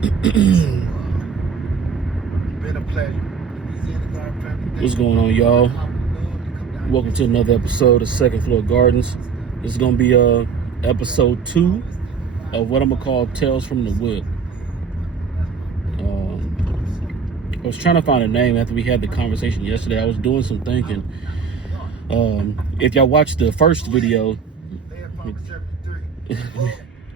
Been a pleasure. What's going on, y'all? Welcome to another episode of Second Floor Gardens. This is gonna be episode 2 of what I'm gonna call Tales from the Hwhip. I was trying to find a name after we had the conversation yesterday. I was doing some thinking. If y'all watched the first video,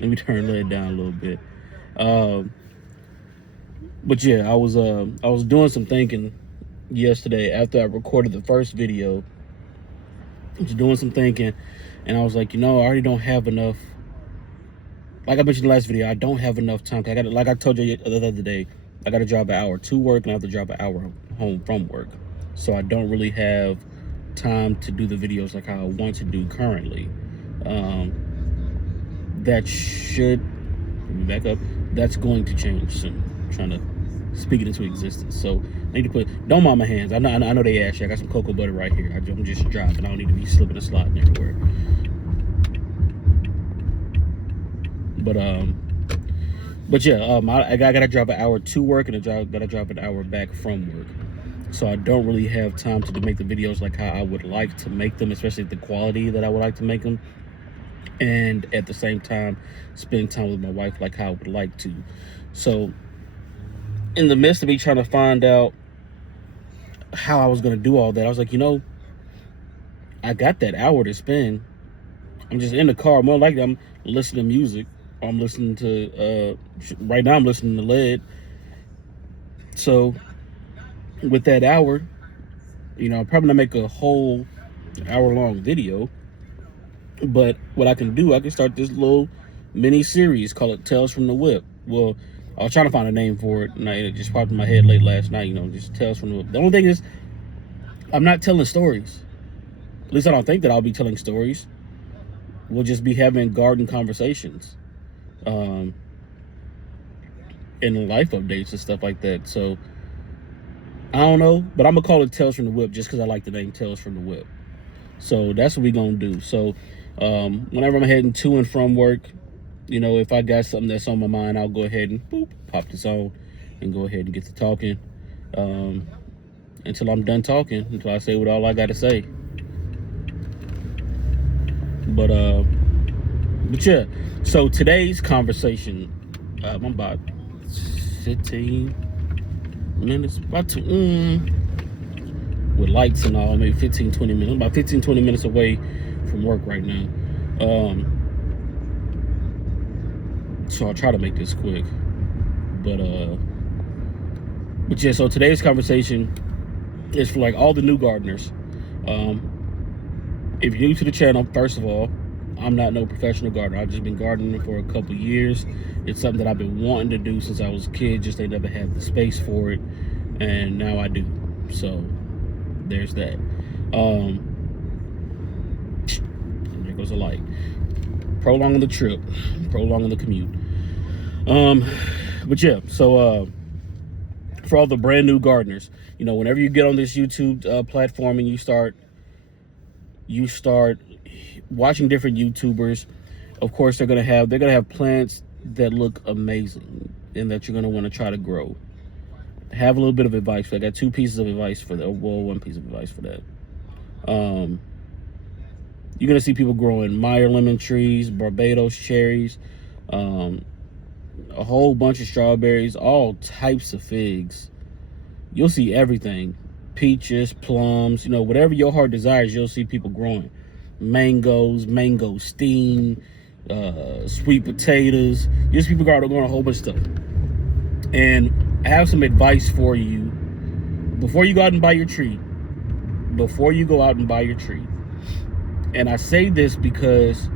let me turn it down a little bit. But yeah, I was doing some thinking yesterday after I recorded the first video. I was doing some thinking, and I was like, I already don't have enough. Like I mentioned in the last video, I don't have enough time. Like I told you the other day, I got to drive an hour to work, and I have to drive an hour home from work. So I don't really have time to do the videos like how I want to do currently. That should, let me back up, that's going to change soon. I'm trying to speak it into existence. So I need to don't mind my hands. I know they asked you. I got some cocoa butter right here. I'm just driving. I don't need to be slipping and sliding everywhere. But yeah, I gotta drive an hour to work, and I gotta drive an hour back from work. So I don't really have time to make the videos like how I would like to make them, especially the quality that I would like to make them. And at the same time, spend time with my wife like how I would like to. So in the midst of me trying to find out how I was going to do all that, I was like, I got that hour to spend. I'm just in the car. More likely I'm listening to music. I'm listening to, right now I'm listening to LED. So with that hour, I'm probably not make a whole hour-long video. But what I can do, I can start this little mini series, call it Tales from the Hwhip. Well, I was trying to find a name for it, and it just popped in my head late last night, just Tales from the Hwhip. The only thing is, I'm not telling stories. At least I don't think that I'll be telling stories. We'll just be having garden conversations. And life updates and stuff like that. So, I don't know, but I'm going to call it Tales from the Hwhip just because I like the name Tales from the Hwhip. So, that's what we're going to do. So, whenever I'm heading to and from work, if I got something that's on my mind, I'll go ahead and pop this on and go ahead and get to talking until I'm done talking, until I say what all I got to say. But yeah, so today's conversation, I'm about 15 minutes, with lights and all, maybe 15-20 minutes. I'm about 15-20 minutes away from work right now. So I'll try to make this quick. But yeah, so today's conversation is for like all the new gardeners. If you're new to the channel, first of all, I'm not no professional gardener. I've just been gardening for a couple years. It's something that I've been wanting to do since I was a kid, just they never had the space for it, and now I do. So there's that. There goes a light. Prolonging the trip, prolonging the commute. But yeah, so for all the brand new gardeners, whenever you get on this YouTube platform and you start watching different YouTubers, of course they're gonna have plants that look amazing and that you're gonna want to try to grow. Have a little bit of advice. I got 2 pieces of advice for that. Well, 1 piece of advice for that. You're gonna see people growing Meyer lemon trees, Barbados cherries, a whole bunch of strawberries, all types of figs. You'll see everything. Peaches, plums, whatever your heart desires, you'll see people growing. Mangoes, mangosteen, sweet potatoes. You'll see people growing a whole bunch of stuff. And I have some advice for you before you go out and buy your tree. And I say this because,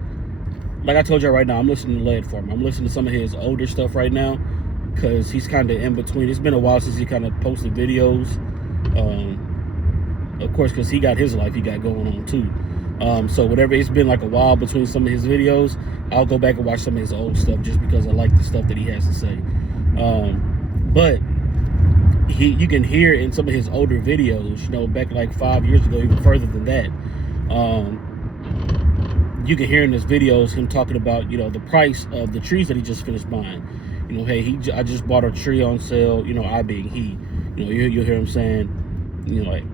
like I told you right now, I'm listening to LED for him. I'm listening to some of his older stuff right now because he's kind of in between. It's been a while since he kind of posted videos. Of course, because he got his life he got going on too. So whatever, it's been like a while between some of his videos. I'll go back and watch some of his old stuff just because I like the stuff that he has to say. But you can hear in some of his older videos, back like 5 years ago, even further than that. You can hear in his videos him talking about, the price of the trees that he just finished buying. You know, hey, I just bought a tree on sale. You know, I being he. You know, you'll hear him saying, you know, like,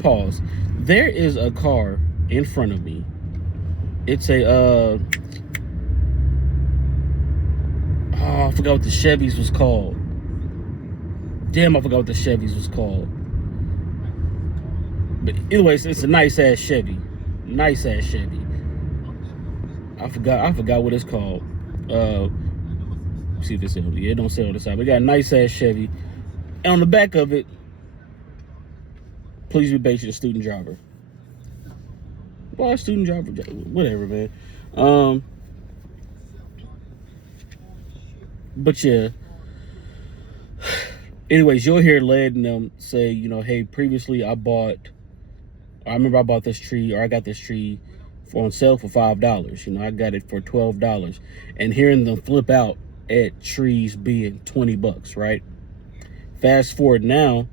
pause. There is a car in front of me. It's a oh, I forgot what the Chevys was called. Damn, I forgot what the Chevys was called. But anyways, it's a nice ass Chevy. Nice ass Chevy. I forgot what it's called. See if this is, yeah, it don't say on the side. But it got a nice ass Chevy. And on the back of it, please be patient, student driver. Well, student driver, whatever, man. But yeah. Anyways, you'll hear Led and them say, you know, hey, previously I remember I bought this tree, or I got this tree on sale for $5. You know, I got it for $12. And hearing them flip out at trees being $20, right? Fast forward now,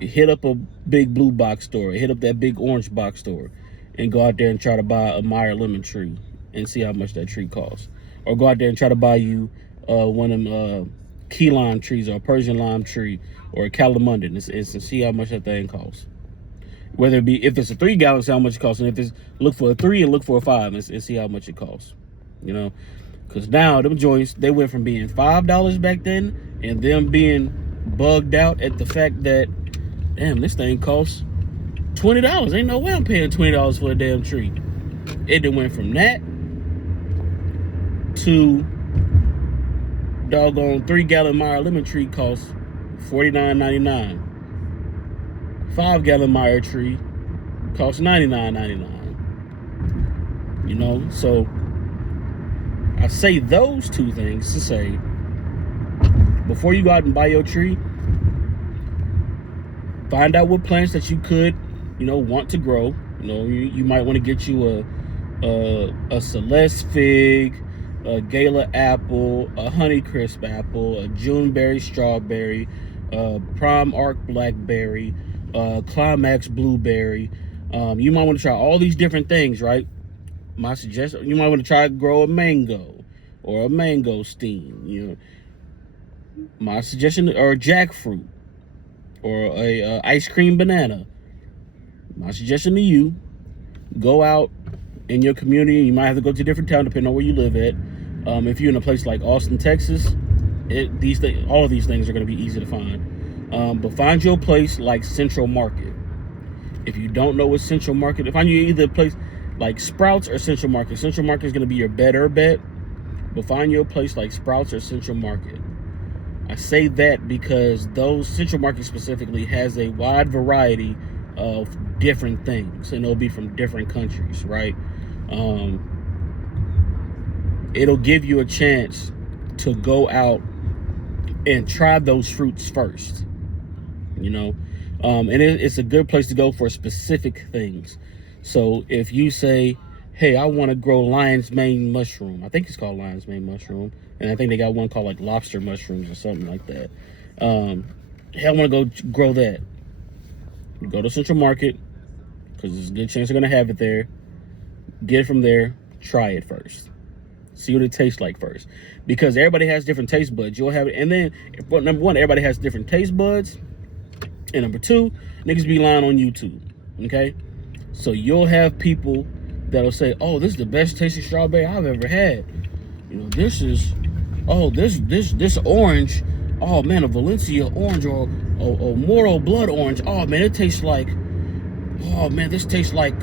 hit up a big blue box store, hit up that big orange box store, and go out there and try to buy a Meyer lemon tree and see how much that tree costs. Or go out there and try to buy you one of them key lime trees, or a Persian lime tree, or a calamundan, and see how much that thing costs. Whether it be, if it's a 3 gallon, see how much it costs, and if it's, look for a 3 and look for a 5 and see how much it costs. You know, because now them joints, they went from being $5 back then, and them being bugged out at the fact that, damn, this thing costs $20. Ain't no way I'm paying $20 for a damn tree. It then went from that to doggone 3 gallon Meyer lemon tree costs $49.99. 5 gallon Meyer tree costs $99.99. You know, so I say those two things to say, before you go out and buy your tree, find out what plants that you could, you know, want to grow. You know, you might want to get you a Celeste fig, a Gala apple, a Honeycrisp apple, a Juneberry strawberry, Prime Arc blackberry, Climax blueberry. You might want to try all these different things, right? My suggestion, you might want to try to grow a mango or a mangosteen. You know, my suggestion, or a jackfruit, or a ice cream banana. My suggestion to you: go out in your community. You might have to go to a different town depending on where you live at. If you're in a place like Austin, Texas, all of these things are going to be easy to find. But find your place like Central Market. If you don't know what Central Market, find you either a place like Sprouts or Central Market. Central Market is going to be your better bet, but find your place like Sprouts or Central Market. I say that because those Central Market specifically has a wide variety of different things, and it'll be from different countries, right? It'll give you a chance to go out and try those fruits first, you know, and it's a good place to go for specific things. So if you say, hey, I want to grow lion's mane mushroom, I think it's called lion's mane mushroom, and I think they got one called like lobster mushrooms or something like that. Hey, I want to go grow that. You go to Central Market, because there's a good chance they're going to have it there. Get it from there. Try it first. See what it tastes like first. Because everybody has different taste buds. You'll have it. And then, number one, everybody has different taste buds. And number two, niggas be lying on YouTube. Okay? So you'll have people that'll say, oh, this is the best tasting strawberry I've ever had. You know, this is, oh, this orange, oh man, a Valencia orange or Moro blood orange. Oh man, it tastes like, oh man, this tastes like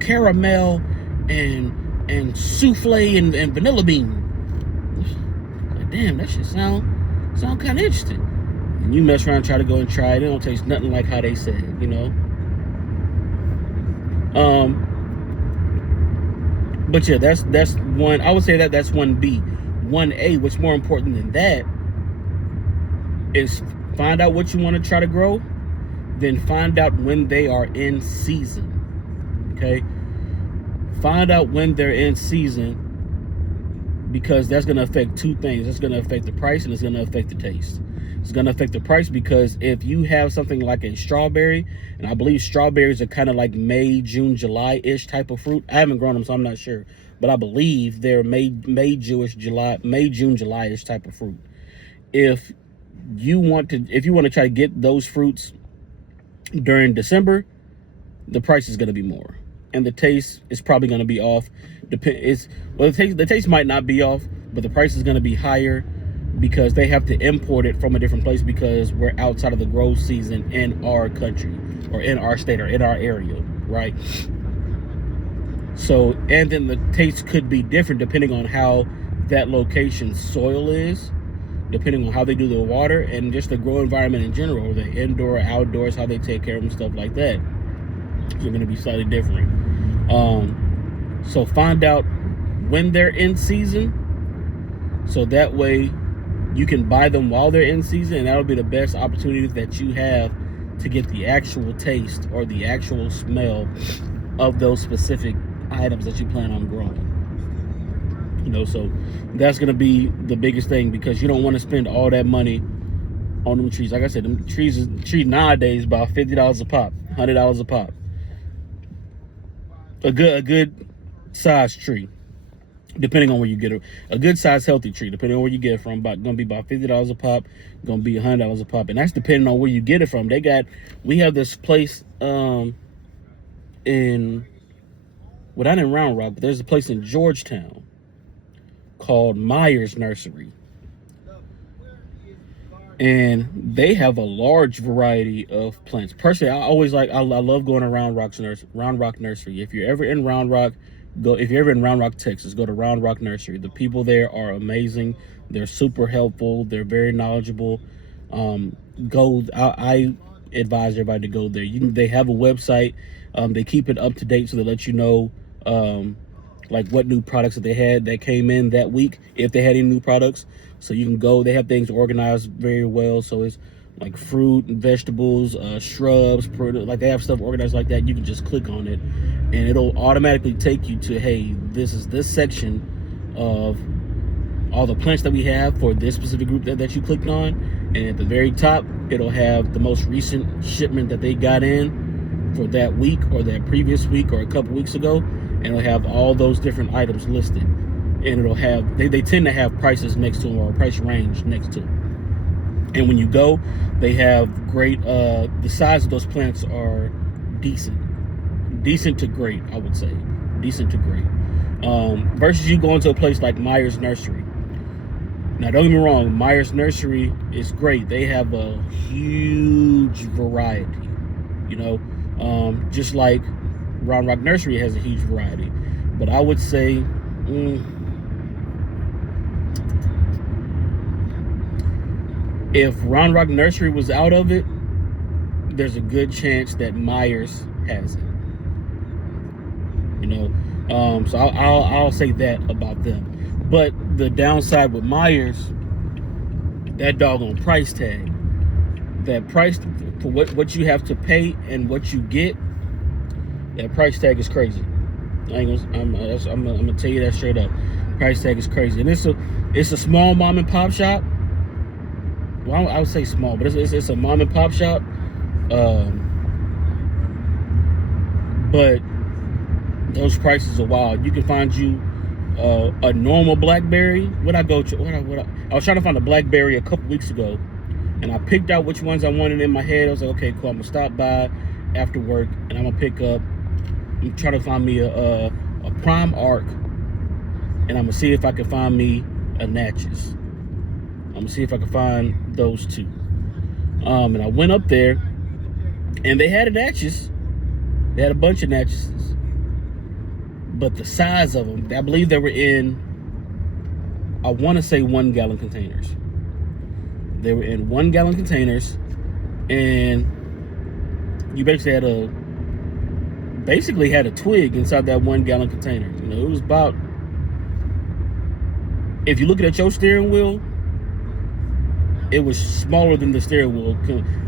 caramel and souffle and vanilla bean. Like, damn, that shit sound kind of interesting. And you mess around and try to go and try it. It don't taste nothing like how they said, you know. But yeah, that's one. I would say that's 1B. 1A, what's more important than that is find out what you want to try to grow, then find out when they are in season. Okay? Find out when they're in season, because that's going to affect two things. It's going to affect the price and it's going to affect the taste. It's going to affect the price because if you have something like a strawberry, and I believe strawberries are kind of like May, June, July-ish type of fruit. I haven't grown them, so I'm not sure. but I believe they're May, June, July-ish type of fruit. If you want to try to get those fruits during December, the price is going to be more, and the taste is probably going to be off. The taste might not be off, but the price is going to be higher because they have to import it from a different place because we're outside of the growth season in our country or in our state or in our area, right? So, and then the taste could be different depending on how that location's soil is, depending on how they do the water and just the grow environment in general, the indoor, outdoors, how they take care of them, stuff like that. They're going to be slightly different. So find out when they're in season, so that way you can buy them while they're in season, and that'll be the best opportunity that you have to get the actual taste or the actual smell of those specific items that you plan on growing. So that's going to be the biggest thing, because you don't want to spend all that money on them trees. Like I said, them trees nowadays about $50 a pop, $100 a pop. A good size tree, depending on where you get it. A good size healthy tree, depending on where you get it from, gonna be about $50 a pop, gonna be $100 a pop, and that's depending on where you get it from. We have this place not in Round Rock, but there's a place in Georgetown called Myers Nursery, and they have a large variety of plants. Personally, I love going to Round Rock Nursery. If you're ever in Round Rock, if you're ever in Round Rock, Texas, go to Round Rock Nursery. The people there are amazing. They're super helpful. They're very knowledgeable. I advise everybody to go there. They have a website. They keep it up to date, so they let you know like what new products that came in that week, if they had any new products. So you can go. They have things organized very well. So it's like fruit and vegetables, shrubs, like they have stuff organized like that. You can just click on it, and it'll automatically take you to, hey, this is this section of all the plants that we have for this specific group that you clicked on. And at the very top, it'll have the most recent shipment that they got in for that week or that previous week or a couple weeks ago. And it'll have all those different items listed. And it'll have, they tend to have prices next to them, or a price range next to them. And when you go, they have great, the size of those plants are decent to great, I would say. Decent to great. Versus you going to a place like Myers Nursery. Now, don't get me wrong, Myers Nursery is great. They have a huge variety, just like Round Rock Nursery has a huge variety. But I would say, if Round Rock Nursery was out of it, there's a good chance that Myers has it. So I'll say that about them. But the downside with Myers, that doggone price tag, that price for what you have to pay and what you get, that price tag is crazy. I'm gonna tell you that straight up. Price tag is crazy, and it's a small mom and pop shop. Well, I would say small, but it's a mom and pop shop. But those prices are wild. You can find you a normal blackberry. I was trying to find a blackberry a couple weeks ago, and I picked out which ones I wanted in my head. I was like, okay, cool. I'm gonna stop by after work, and I'm trying to find me a prime arc, and I'm gonna see if I can find me a Natchez. I'm gonna see if I can find those two. And I went up there, and they had a Natchez. They had a bunch of Natchezes. But the size of them, I believe they were in, I want to say 1 gallon containers. They were in 1 gallon containers, and you basically had a twig inside that 1 gallon container. It was about, if you look at your steering wheel, it was smaller than the steering wheel,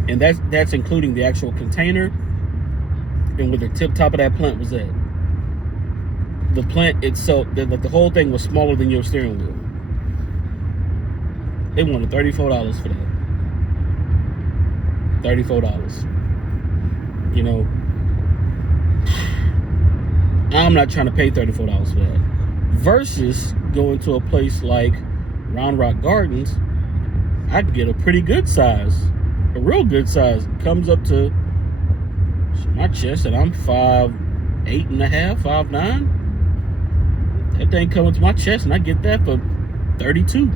and that's including the actual container and where the top of that plant was at. The plant itself, the whole thing was smaller than your steering wheel. They wanted $34 for that. $34. I'm not trying to pay $34 for that. versus going to a place like Round Rock Gardens. I can get a pretty good size, a real good size. It comes up to my chest, and I'm 5'8.5", 5'9". That thing comes to my chest, and I get that for 32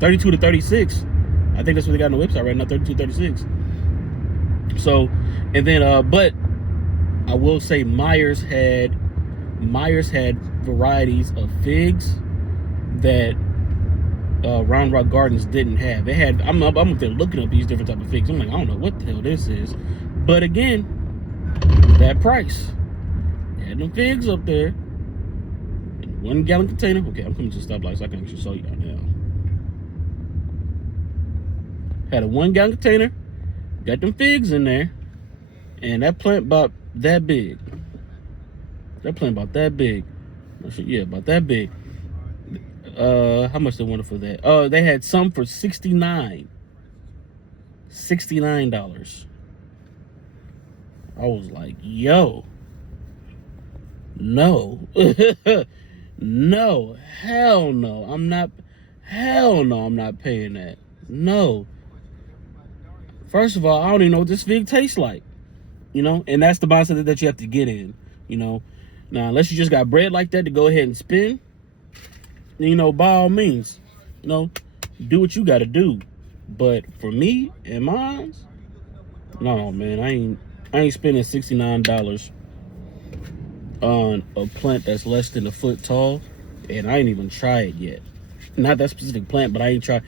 to 36. I think that's what they got on the website right now, 32, 36. So, and then, but I will say Myers had varieties of figs that Round Rock Gardens didn't have. They had, I'm up there looking up these different type of figs. I'm like, I don't know what the hell this is. But again, that price. They had them figs up there in 1 gallon container. Okay, I'm coming to the stoplight so I can actually show y'all now. Had a 1 gallon container, got them figs in there, and that plant about that big. That plant about that big. Yeah, about that big. How much they wanted for that? They had some for $69. $69. I was like, yo, no. No, hell no. I'm not paying that. No. First of all, I don't even know what this fig tastes like. You know, and that's the mindset that you have to get in, you know. Now, unless you just got bread like that to go ahead and spend, you know, by all means, you know, do what you got to do. But for me and mine, no, man, I ain't spending $69 on a plant that's less than a foot tall, and I ain't even tried it yet. Not that specific plant, but I ain't tried,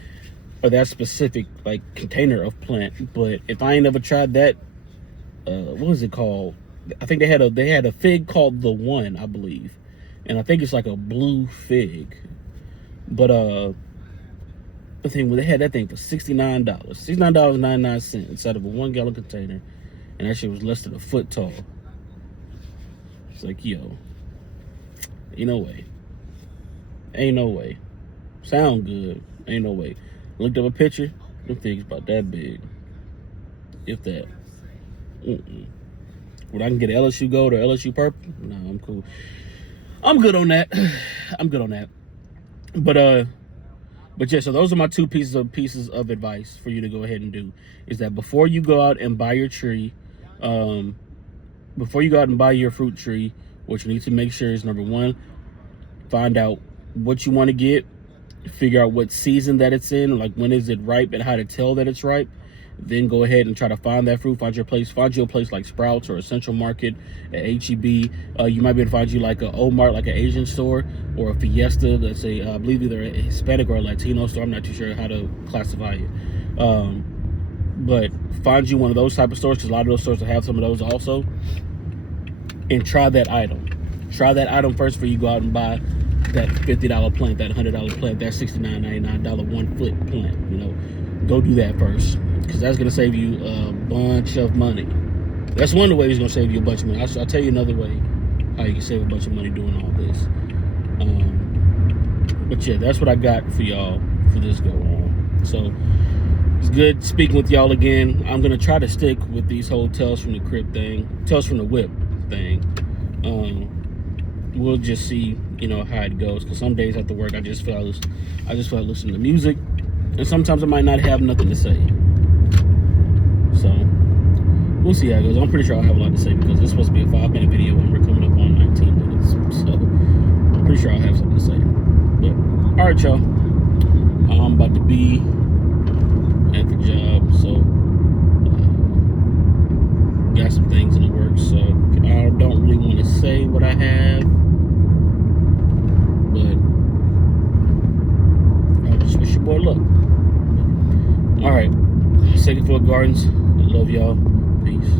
or that specific like container of plant. But if I ain't ever tried that, what was it called? I think they had a fig called the One, I believe, and I think it's like a blue fig. But the thing they had that thing for $69, $69.99 inside of a 1 gallon container, and that shit was less than a foot tall. It's like, yo, ain't no way. Sound good, ain't no way. Looked up a picture, them figs about that big, if that. Would I can get an LSU gold or LSU purple? No, I'm cool. I'm good on that. But yeah, so those are my two pieces of advice for you to go ahead and do. Is that before you go out and buy your tree, before you go out and buy your fruit tree, what you need to make sure is, number one, find out what you want to get, figure out what season that it's in, like when is it ripe and how to tell that it's ripe. Then go ahead and try to find that fruit. Find you a place like Sprouts or a Central Market, at HEB. You might be able to find you like a O-Mart, like an Asian store, or a Fiesta. That's I believe either a Hispanic or a Latino store. I'm not too sure how to classify it. But find you one of those type of stores, because a lot of those stores will have some of those also. And try that item. Try that item first before you go out and buy that $50 plant, that $100 plant, that $69.99 1 foot plant. You know, go do that first, because that's going to save you a bunch of money. That's one of the ways it's going to save you a bunch of money. I'll tell you another way how you can save a bunch of money doing all this. But yeah, that's what I got for y'all for this go on. So it's good speaking with y'all again. I'm going to try to stick with these whole Tales from the Hwhip thing. We'll just see, you know, how it goes, because some days after work I just feel like listening to music, and sometimes I might not have nothing to say. So we'll see how it goes. I'm pretty sure I'll have a lot to say, because it's supposed to be a 5-minute video and we're coming up on 19 minutes. So I'm pretty sure I'll have something to say. But all right, y'all, I'm about to be at the job, so got some things in the works, so I don't really want to say what I have, but I'll just wish your boy luck. All right, Second Floor Gardens, I love y'all. Peace.